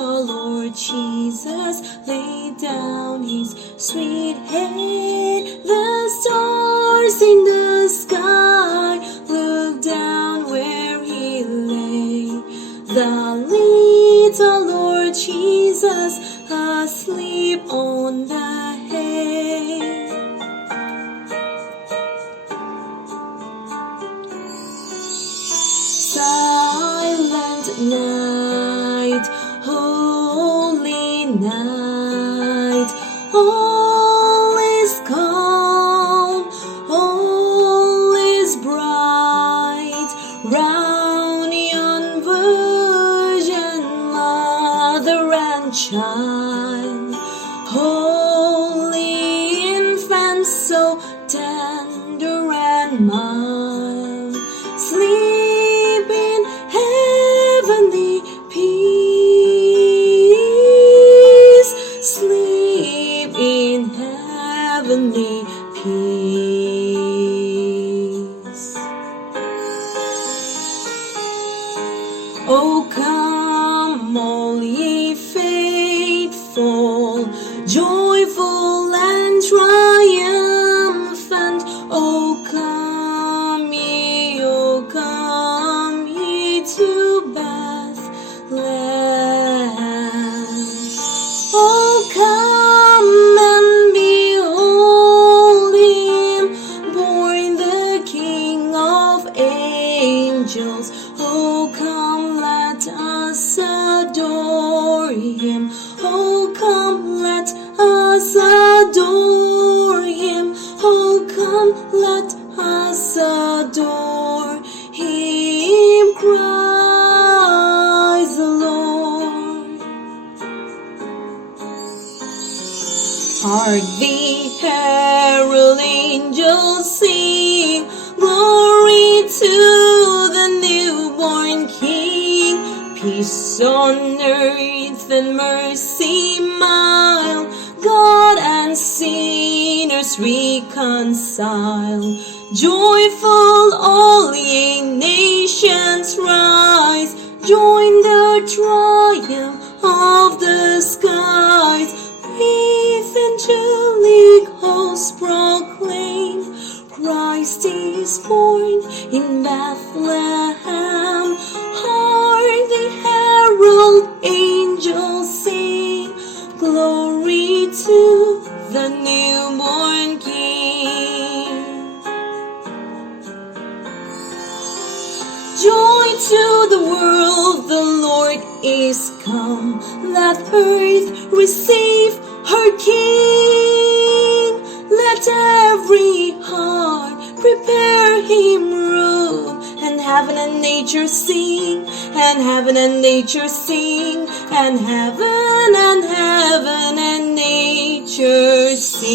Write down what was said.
our Lord Jesus laid down his sweet head. The stars in the sky looked down where he lay. The little Lord Jesus asleep on the hay. Silent night, holy night, all is calm, all is bright, round yon Virgin Mother and Child, holy infant, so tender and mild, sleep in heavenly peace, sleep in heavenly peace. O come, all ye faithful, joyful and triumphant. O come ye to Bethlehem. O come and behold him, born the King of angels. O come, let us adore him. O come, let us adore him. O come, let us adore him, cries the Lord. Hark the herald angels sing, glory to the newborn King. Peace on earth and mercy mild, God and sinners reconcile. Joyful all ye nations rise, join the triumph of the skies. With angelic hosts proclaim, Christ is born in Bethlehem. Hark the herald angels sing, glory to the newborn King. Joy to the world, the Lord is come. Let earth receive her King. Let every heart prepare him room, and heaven and nature sing, and heaven and nature sing, and heaven and nature sing.